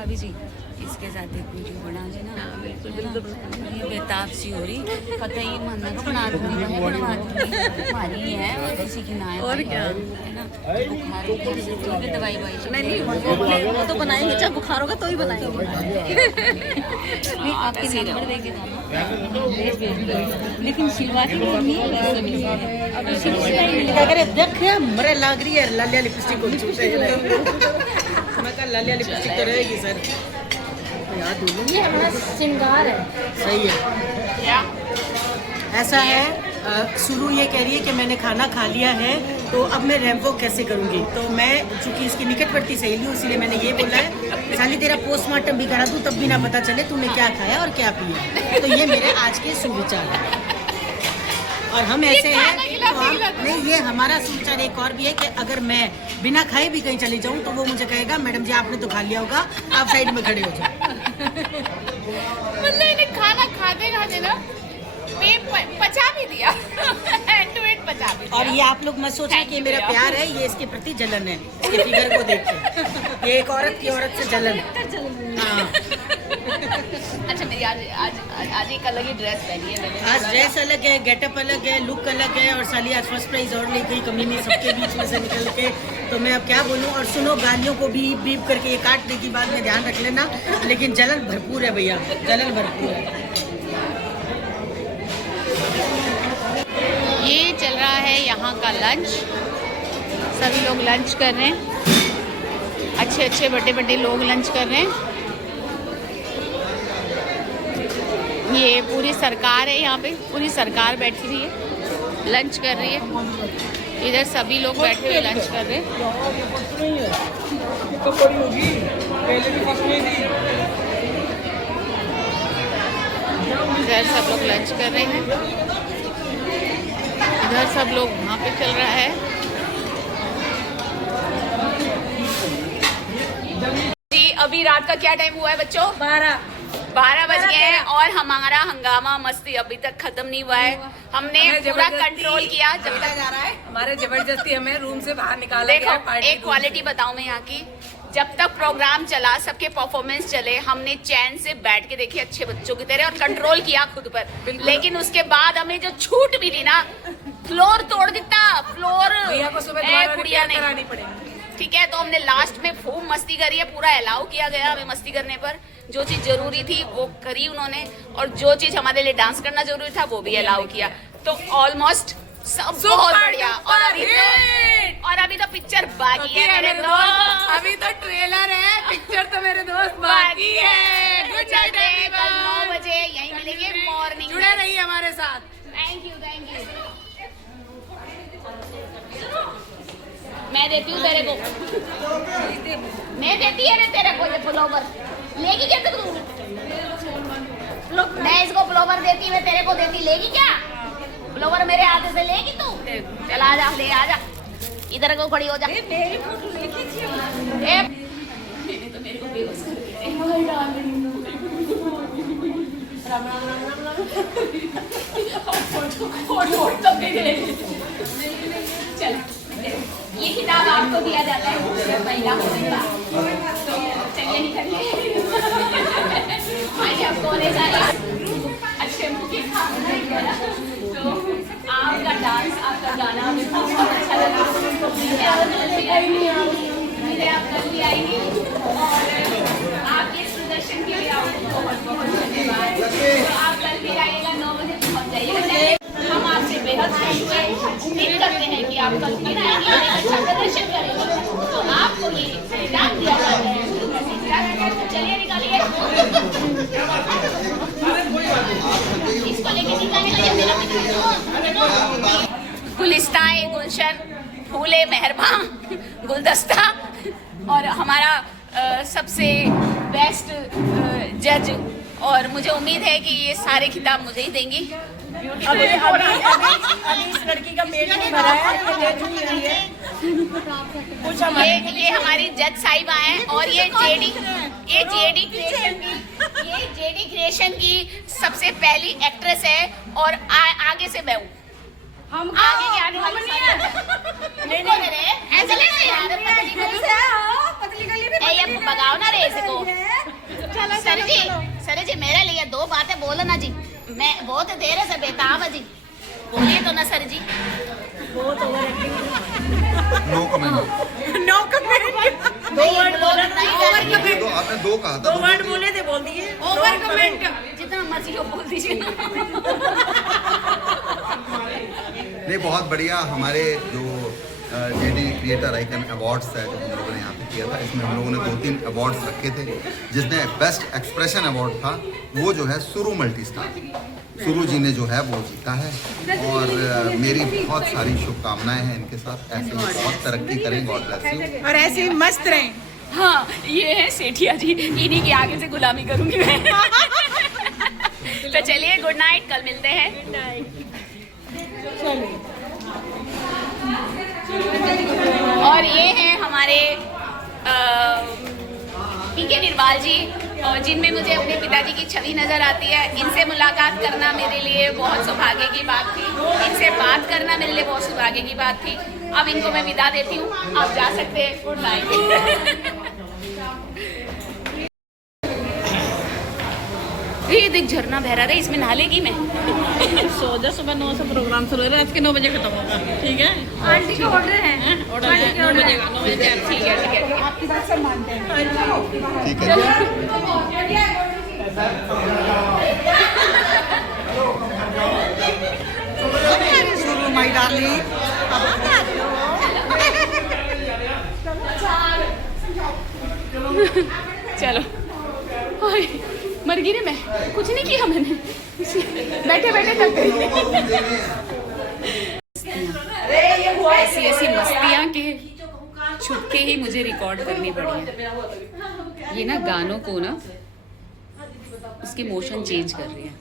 भाभी जी इसके साथ एक वीडियो बना लेना। बिल्कुल बिल्कुल। ये बेताब सी हो रही कतई मन को बना दूंगी बनवा दूंगी हमारी है और किसी की ना है और क्या है ना। बुखार होगा से ठीक है दवाई नहीं वो तो बनाएंगे, चाहे बुखार होगा तो ही बनाएंगे। नहीं आपके नंबर दे के जाना लेकिन सिलवा के नहीं देख मरे लग रही है लालिया लिपस्टिक को छूटे मैं कहा लालिया लिपस्टिक तो रहेगी सर याद ये हमारा श्रृंगार है। सही है ऐसा है। शुरू ये कह रही है कि मैंने खाना खा लिया है तो अब मैं रैंपो कैसे करूँगी। तो मैं चूंकि इसकी निकटवर्ती सहेली हूँ इसलिए मैंने ये बोला है साली तेरा पोस्टमार्टम भी करा दूँ तब भी ना पता चले तूने क्या खाया और क्या पिया। तो ये मेरे आज के सुविचार है और हम ऐसे हैं तो हम नहीं ये हमारा सुविचार एक और भी है कि अगर मैं बिना खाए भी कहीं चली जाऊँ तो वो मुझे कहेगा मैडम जी आपने तो खा लिया होगा आप साइड में खड़े हो जाओ। मतलब इन्हें खाना खाते खाते ना पेट पचा भी दिया एंड टू एंड पचा भी दिया। और ये आप लोग मत सोचें कि मेरा प्यार है ये इसके प्रति जलन है इसके फिगर को देख के ये एक औरत की औरत से जलन। हाँ अच्छा मेरी आज एक अलग ही ड्रेस पहनी है मैंने। आज ड्रेस अलग है गेटअप अलग है लुक अलग है और साली आज फर्स्ट प्राइज और नहीं गई कमी नहीं सबके बीच में से निकल के। तो मैं अब क्या बोलूँ और सुनो गालियों को भी बीप करके ये काट देगी बाद में ध्यान रख लेना लेकिन जलन भरपूर है भैया जलन भरपूर है। ये चल रहा है यहाँ का लंच सभी लोग लंच कर रहे हैं अच्छे अच्छे बड़े बड़े लोग लंच कर रहे हैं। ये पूरी सरकार है यहाँ पे पूरी सरकार बैठी हुई है लंच कर रही है। इधर सभी लोग बैठे हुए लंच कर रहे हैं। इधर सब लोग लंच कर रहे हैं इधर सब लोग वहाँ पे चल रहा है। जी अभी रात का क्या टाइम हुआ है बच्चों 12 बज गए हैं और हमारा हंगामा मस्ती अभी तक खत्म नहीं हुआ है। हमने पूरा कंट्रोल किया जब तक जा रहा है हमारे जबरदस्ती हमें रूम से बाहर निकाला देखो एक क्वालिटी बताऊं मैं यहाँ की जब तक प्रोग्राम चला सबके परफॉर्मेंस चले हमने चैन से बैठ के देखे अच्छे बच्चों की तरह और कंट्रोल किया खुद पर। लेकिन उसके बाद हमें जो छूट मिली ना फ्लोर तोड़ देता फ्लोर गुड़िया ने ठीक है। तो हमने लास्ट में खूब मस्ती करी है पूरा अलाउ किया गया हमें मस्ती करने पर जो चीज जरूरी थी वो करी उन्होंने और जो चीज हमारे लिए डांस करना जरूरी था वो भी अलाउ किया। तो ऑलमोस्ट सब बहुत बढ़िया और अभी तो पिक्चर बाकी है मेरे दोस्त अभी तो ट्रेलर है पिक्चर तो मेरे दोस्त बाकी है। गुड नाइट कल 9 बजे यहीं मिलेंगे मॉर्निंग जुड़े रहिए हमारे साथ। थैंक यू मैं देती हूँ तेरे को मैं देती है तेरे को ये फ्लोवर लेगी क्या तू मैं इसको फ्लोवर देती मैं तेरे को देती लेगी क्या फ्लोवर मेरे हाथ से लेगी तू चल आ जा ले आ जा इधर को खड़ी हो जा। मेरी फोटो लेके तो मेरे को बेहोश कर देते चल ये किताब आपको दिया जाता है महिला होने का तो चलिए निकलिए आइए आप कॉलेज आइए अच्छे मुझे तो आपका डांस आपका गाना मुझे बहुत अच्छा लगा मुझे आप कल भी आएंगे और आपके इस प्रदर्शन के लिए आपको बहुत बहुत धन्यवाद। तो आप कल भी आइएगा 9 बजे पहुँच जाइएगा। हम आपसे बेहद खुश हुए उम्मीद करते हैं कि आप कल फिर आएंगे अच्छा प्रदर्शन करेंगे तो आपको ये इनाम दिया जाता है। चलिए निकालिए इसको लेके निकालने का मेरा गुलिस्ताए गुलशन फूले मेहरबान गुलदस्ता और हमारा सबसे बेस्ट जज और मुझे उम्मीद है कि ये सारे खिताब मुझे ही देंगी। अभी इस लड़की का पेट नहीं भरा है ये हमारी जज साहिबा हैं और ये जेडी क्रिएशन की सबसे पहली एक्ट्रेस है और आगे से मैं हूँ हम आगे के आने वाले नहीं नहीं रे ऐसे कैसे यार पतली गली भी ये भगाओ ना रे इसको सर जी मेरे लिए दो बातें बोलो ना जी, मैं बहुत देर से बेताब है जी, बोलिए तो ना सर जी। बहुत over acting. No comment. No comment. दो वर्ड बोलो नहीं तो आपने दो कहा था। दो वर्ड बोले थे, बोल दिए। Over comment. जितना मर्जी हो बोल दीजिए ना। नहीं, बहुत बढ़िया। हमारे जो लेडी क्रिएटर आइकन अवार्ड्स है जो हम लोगों ने यहाँ पे किया था, इसमें हम लोगों ने 2-3 अवार्ड्स रखे थे, जिसमें बेस्ट एक्सप्रेशन अवार्ड था वो जो है सुरु मल्टी स्टार, सुरु जी ने जो है वो जीता है। और मेरी बहुत सारी शुभकामनाएं हैं इनके साथ, ऐसे ही बहुत तरक्की करें, गॉड ब्लेस यू। और ऐसे ही मस्त रहें। हाँ ये है सेठिया जी, इन्हीं के आगे से गुलामी करूंगी मैं। तो चलिए गुड नाइट, कल मिलते हैं। और ये हैं हमारे पीके निर्वाल जी, और जिनमें मुझे अपने पिताजी की छवि नजर आती है। इनसे मुलाकात करना मेरे लिए बहुत सौभाग्य की बात थी, इनसे बात करना मेरे लिए बहुत सौभाग्य की बात थी। अब इनको मैं विदा देती हूँ, आप जा सकते हैं। Good night. ये देख झरना बह रहा है, इसमें नहालेगी मैं। सुबह 9 से प्रोग्राम शुरू हो रहा है, आज के 9 बजे खत्म होगा। ठीक है, आंटी के ऑर्डर है, ऑर्डर है 9 बजे का, 9 बजे। ठीक है ठीक है। आपकी बात सब मानते हैं। ठीक है। शुरू माय डार्लिंग। चलो, हाय, मर गई रे मैं, कुछ नहीं किया मैंने, बैठे बैठे करते। ऐसी ऐसी मस्तियाँ के छुपके ही मुझे रिकॉर्ड करनी पड़ी है। ये ना गानों को ना उसके मोशन चेंज कर रही है,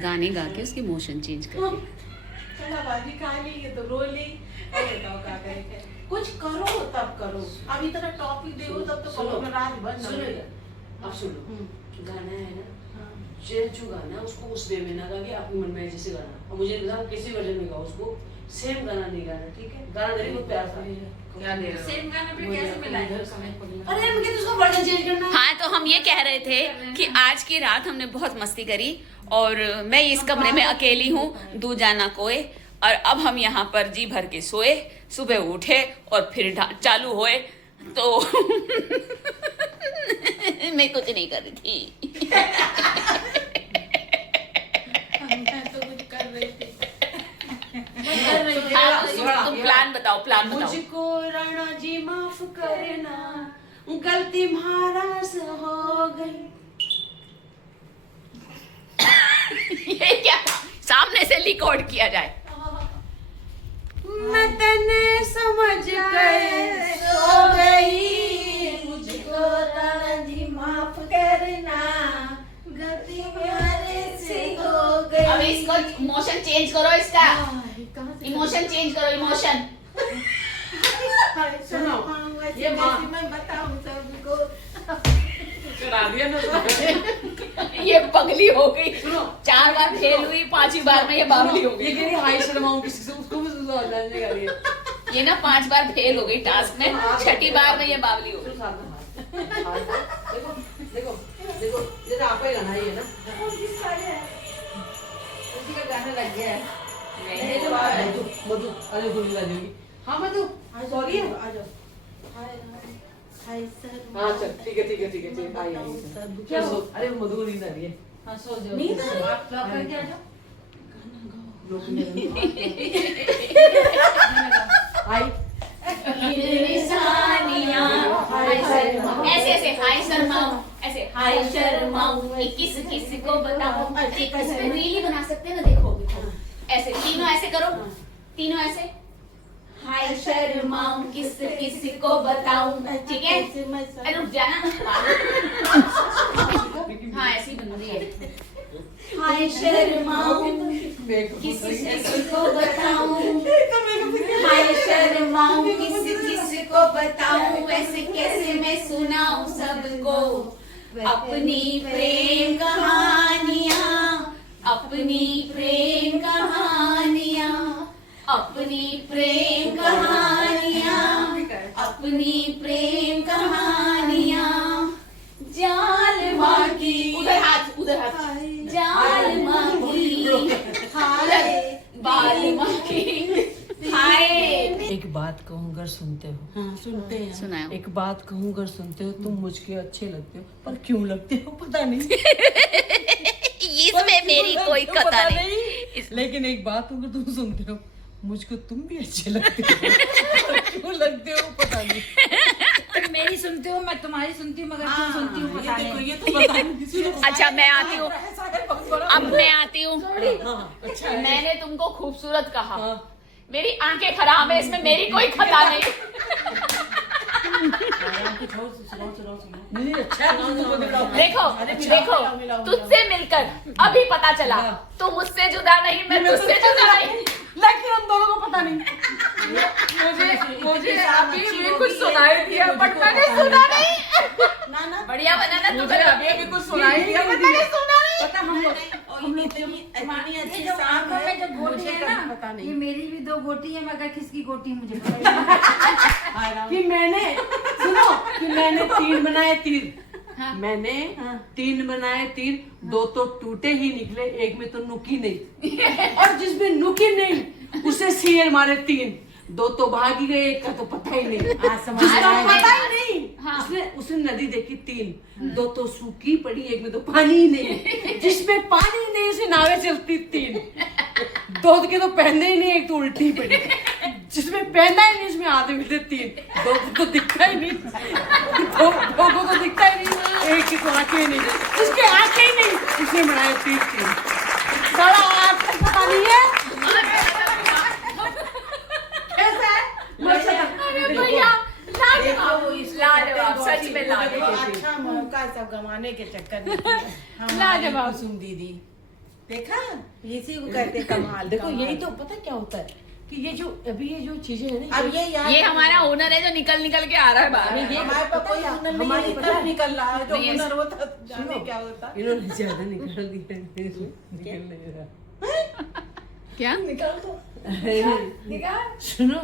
गाने गा के उसके मोशन चेंज कर रही है। कुछ करो तब करो, अब इतना टॉपिक दे तब तो करो ना, रात भर ना। अब सुनो, गाना है ना, जो गाना है उसको उस वे में ना गा के अपने मन में जैसे गाना। और मुझे बताओ किसी वर्जन में गाओ उसको, सेम गाना नहीं गाना, ठीक है? गाना दे बहुत प्यार था। क्या दे रहे हो? सेम गाना पे कैसे मिलाएंगे? अरे हम कहते उसको वर्जन चेंज करना। हाँ, तो हम ये कह रहे थे कि आज की रात हमने बहुत मस्ती करी, और मैं इस कमरे में अकेली हूँ, दू जाना कोई, और अब हम यहाँ पर जी भर के सोए, सुबह उठे और फिर चालू हुए तो मैं कुछ नहीं कर रही थी। हाँ, तुम प्लान बताओ, प्लान बताओ। मुझको राणा जी माफ करना, गलती महाराज हो गई। ये क्या सामने से रिकॉर्ड किया जाए? मैं तने समझ कर सो गई, मुझको राणा जी माफ करना, गलती मेरे से हो गई। अब इसको इमोशन चेंज करो, इसका इमोशन चेंज करो, इमोशन। सुनो, ये मैं बताऊं सबको। चढ़ा दिया ना। ये पगली हो गई, 4 बार फेल हुई, 5वीं बार में ये बावली हो ये गई। कह रही हाई शर्माऊं किसी से, उसको भी सुधारने का रही है। ये ना 5 बार फेल हो गई टास्क में, 6ठी बार में ये बावली हो गई। देखो देखो देखो, जैसे आपका ही गाना ये ना, उसी का गाना लग गया है। मधु, अरे दूरी लग जाएगी। हाँ मधु, सॉरी है। हाँ चल, ठीक है ठीक है ठीक है ठीक है, आई आई। क्या सो? अरे मधु को नींद आ रही है। हाँ सो जाओ। नींद आप लॉक करके आ जाओ। आई। ऐसे ऐसे हाय शर्माऊं, ऐसे हाय शर्माऊं, किस किस को बताऊं। रीली बना सकते हैं ना, देखो देखो, ऐसे तीनों ऐसे करो, तीनों ऐसे हाय शर्माऊं, किस किस को बताऊं, ठीक है? अरे रुक जाना। हाँ ऐसी बन रही है। हाय शर्माऊं, किस किस को बताऊं, हाय शर्माऊं, किस किस को बताऊं, ऐसे कैसे मैं सुनाऊं सबको अपनी प्रेम कहानियां, अपनी प्रेम कहानियां। अपनी प्रेम कहानियाँ, अपनी प्रेम कहानियाँ, जालिमा की, उधर हाथ, जालिमा की, बालिमा की, हाय। एक बात कहूँ अगर सुनते हो, हाँ सुनते हैं। सुनाओ। एक बात कहूँ अगर सुनते हो, तुम मुझके अच्छे लगते हो, पर क्यों लगते हो पता नहीं। इसमें मेरी कोई कथा नहीं। लेकिन एक बात अगर तुम सुनते हो, मुझको तुम भी अच्छे लगते हो, पर क्यों लगते हो पता नहीं। मेरी सुनते हो, मैं तुम्हारी सुनती हूँ, मगर तुम सुनती हो पता नहीं। ये तो पता नहीं। अच्छा मैं आती हूँ, अब मैं आती हूँ। अच्छा मैंने तुमको खूबसूरत कहा, मेरी आंखें खराब है, इसमें मेरी कोई खता नहीं। नहीं अच्छा देखो देखो, तुझसे मिलकर अभी पता चला, तू मुझसे जुदा नहीं, मैं तुझसे जुदा नहीं। लेकिन हम दोनों को पता नहीं। मुझे अभी भी कुछ सुनाई दिया, बट मैंने सुना नहीं। बढ़िया बना ना, तुझे अभी भी कुछ सुनाई दिया, बट मैंने सुना नहीं। पता हम लोग ये जो आंखों में जो गोटी है ना, ये मेरी भी 2 गोटी है, मगर किसकी गोटी मुझे पता नहीं। कि मैंने सुनो कि मैंने 3 बनाए तीर, मैंने 3 बनाए तीर, 2 तो टूटे ही निकले, एक में तो नुकी नहीं, और जिसमें नुकी नहीं उसे शेर मारे 3, 2 तो भाग ही गए, एक का तो पता ही नहीं। जिसका पता ही नहीं, उसने नदी देखी 3, 2 तो सूखी पड़ी, एक में तो पानी ही नहीं, जिसमें पानी ही नहीं उसे नावें चलती 3, 2 के तो पहनने ही नहीं, एक तो उल्टी पड़ी, जिसमें पहना ही नहीं उसमें आधे मिलते 3, 2 को तो दिखता ही नहीं, 2 को तो दिखता ही नहीं, एक की तो आंखें ही नहीं, जिसके आंखें ही नहीं उसने बनाए 3, सारा आपको पता नहीं है। भैया लाजवाब, सच में लाजवाब। अच्छा मौका सब गंवाने के चक्कर में हमारी लाजवाब। कुसुम दीदी, देखा इसी को कहते कमाल। देखो यही तो पता क्या होता है कि ये जो चीजें है ना, अब ये याद ये हमारा हुनर है जो निकल निकल के आ रहा है बाहर। ये हमारे पास कोई हुनर नहीं हमारी है, पता है। इतना निकल रहा है, जो नहीं, हुनर होता जाने क्या होता। इन्होंने ज्यादा निकाल दिया, निकल नहीं रहा। क्या निकाल दो, सुनो